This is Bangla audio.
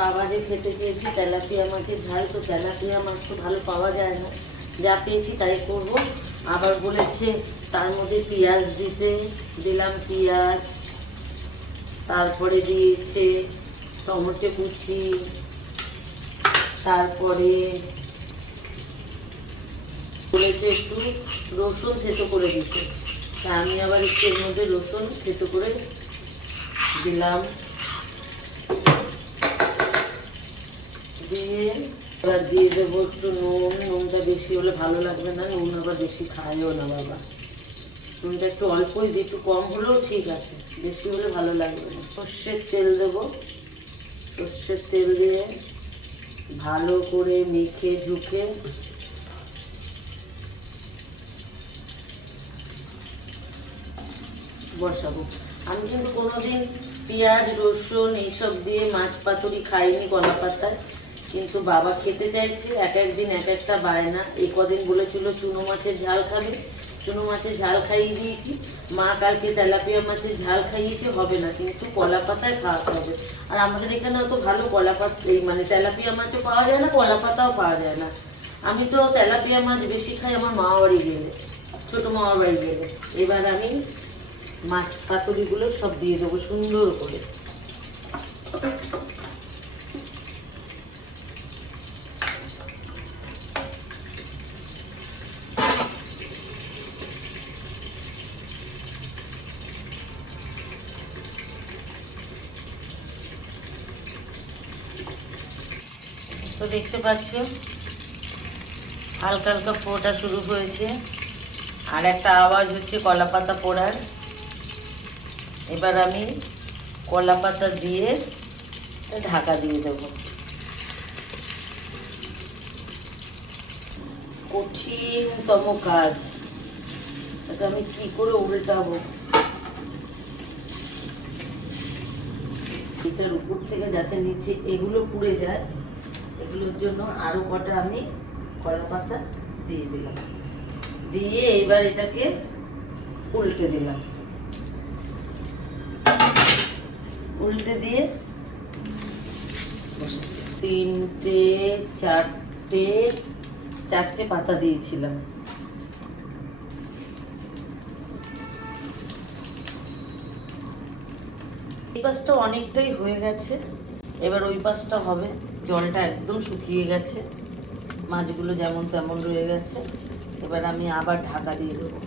বাবা যে খেতে চেয়েছে তেলাপিয়া মাছের ঝাল, তো তেলাপিয়া মাছ তো ভালো পাওয়া যায় না, যা পেয়েছি তাই করব। আবার বলেছে তার মধ্যে পেঁয়াজ দিতে, দিলাম পেঁয়াজ, তারপরে দিয়েছে টমেটো কুচি, তারপরে বলেছে একটু রসুন থেতো করে দিতে, তা আমি আবার একটু এর মধ্যে রসুন থেতো করে দিলাম। দিয়ে এবার দিয়ে দেবো একটু নুন। নুনটা বেশি হলে ভালো লাগবে না, নুন আবার বেশি খায়ও না বাবা। নুনটা একটু অল্পই দিই, একটু কম হলেও ঠিক আছে, বেশি হলে ভালো লাগবে না। সর্ষের তেল দেবো, সর্ষের তেল দিয়ে ভালো করে মেখে ঝুঁকে বসাবো। আমি কিন্তু কোনোদিন পেঁয়াজ রসুন এইসব দিয়ে মাছ পাতুরি খাইনি কলা পাতায়, কিন্তু বাবা খেতে চাইছে, এক একদিন এক একটা বায়না। এই কদিন বলেছিল চুনো মাছের ঝাল খাবে, চুনো মাছের ঝাল খাইয়ে দিয়েছি। মা কালকে তেলাপিয়া মাছের ঝাল খাইয়েছে, হবে না, কিন্তু কলা পাতায় খাওয়াতে হবে। আর আমাদের এখানে অত ভালো কলা পাতা এই মানে তেলাপিয়া মাছও পাওয়া যায় না, কলা পাতাও পাওয়া যায় না। আমি তো তেলাপিয়া মাছ বেশি খাই আমার মামা বাড়ি গেলে, ছোটো মামা বাড়ি গেলে। এবার আমি মাছ পাতুরিগুলো সব দিয়ে দেবো সুন্দর করে। তো দেখতে পাচ্ছ হালকা হালকা ফোটা শুরু হয়েছে, আর একটা আওয়াজ হচ্ছে কলা পাতা পোড়ার। এবার আমি কলা পাতা দিয়ে ঢাকা দিয়ে দেবো। কঠিনতম কাজ, এটা আমি কি করে উল্টাবো। এটার উপর থেকে যাতে নিচে এগুলো পুড়ে যায়, এগুলোর জন্য আরো কটা আমি কলা পাতা দিয়ে দিলাম। দিয়ে এবার এটাকে উল্টে দিলাম, উল্টে দিয়ে তিনটে চারটে পাতা দিয়েছিলাম। এই পাশটা অনেকটাই হয়ে গেছে, এবার ওই পাশটা হবে। জলটা একদম শুকিয়ে গেছে, মাছগুলো যেমন তেমন রয়ে গেছে। এবার আমি আবার ঢাকা দিয়ে দেবো।